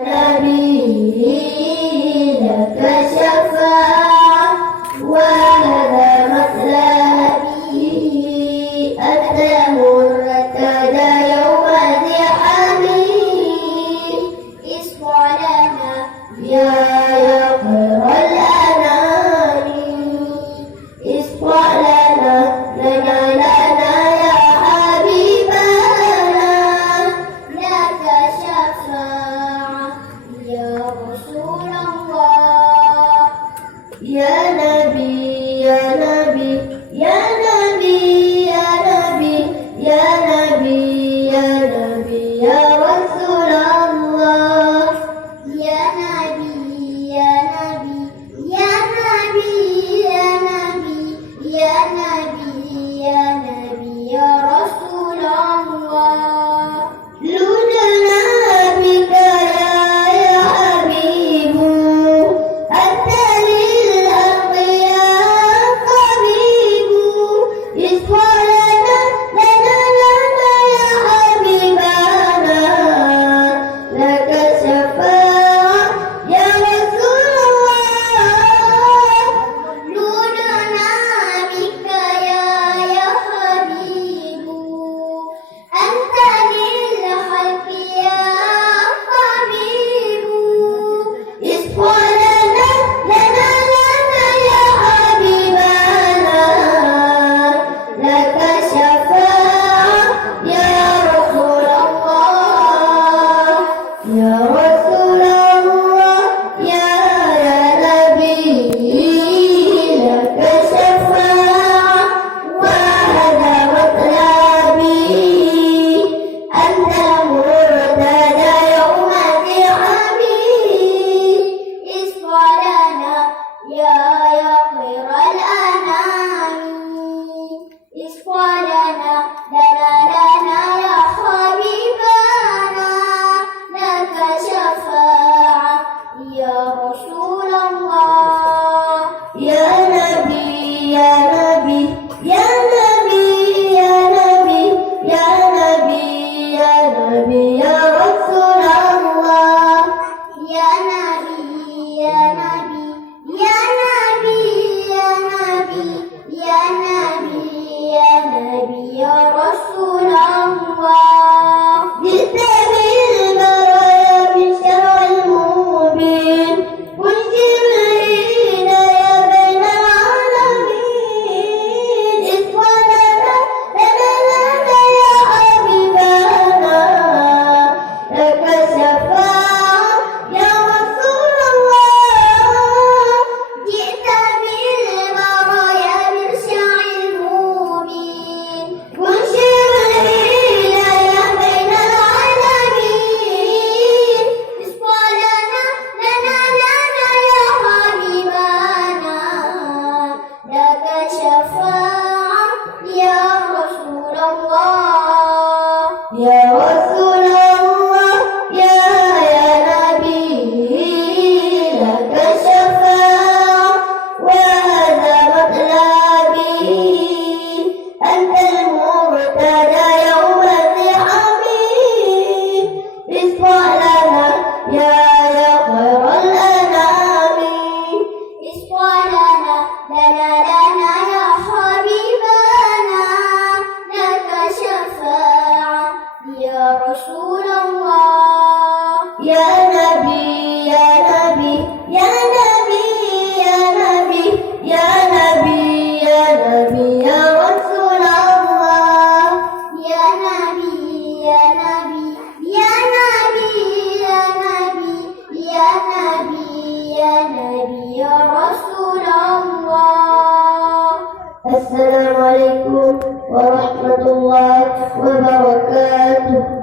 نبي لك شفاعة وهذا مطلبي أنت مرتدى يوم زحامي اصفع لنا يا خير الأنام اصفع لنا يا حبيبنا لك شفاعة يا رسول الله يا نبي يا نبي يا نبي يا نبي يا نبي يا نبي يا رسول الله يا نبي يا نبي يا نبي يا نبي يا نبي يا نبي يا رسول الله لولا بك يا حبيب أنت للأنبياء طبيب اصفع لنا يا حبيبنا لك شفاعة يا رسول الله لولا بك يا حبيب أنت للخلق يا طبيب اصفع لنا يا حبيبنا لك شفاعة يا رسول الله يا رسول الله يا نبي لك شفاعة وهذا مطلبي أنت مرتدى يوم زحامي اصفع لنا يا خير الأنام اصفع لنا يا حبيبنا لك شفاعة يا رسول الله يا نبي يا نبي يا نبي يا نبي يا نبي يا نبي يا رسول الله يا نبي يا نبي يا نبي يا نبي يا نبي يا نبي يا رسول الله جئت بالبرايا بالشرع المبين والجبريل يا بين العالمين اصفع لنا يا حبيبنا لك شفاعة يا رسول الله جئت بالبرايا بالشرع المبين والجبريل يا بين العالمين اصفع لنا يا حبيبنا لك شفاعة يا رسول الله يا رسول الله يا نبي لك شفاعة وهذا مطلبي أنت المرتدى يوم زحامي اصفع لنا يا خير الأنام اصفع لنا يا حبيبنا لك شفاعة يا رسول الله يا نبي يا نبي يا نبي يا نبي يا نبي يا نبي يا رسول الله يا نبي يا نبي يا نبي يا نبي يا نبي يا نبي يا رسول الله السلام عليكم ورحمة الله وبركاته.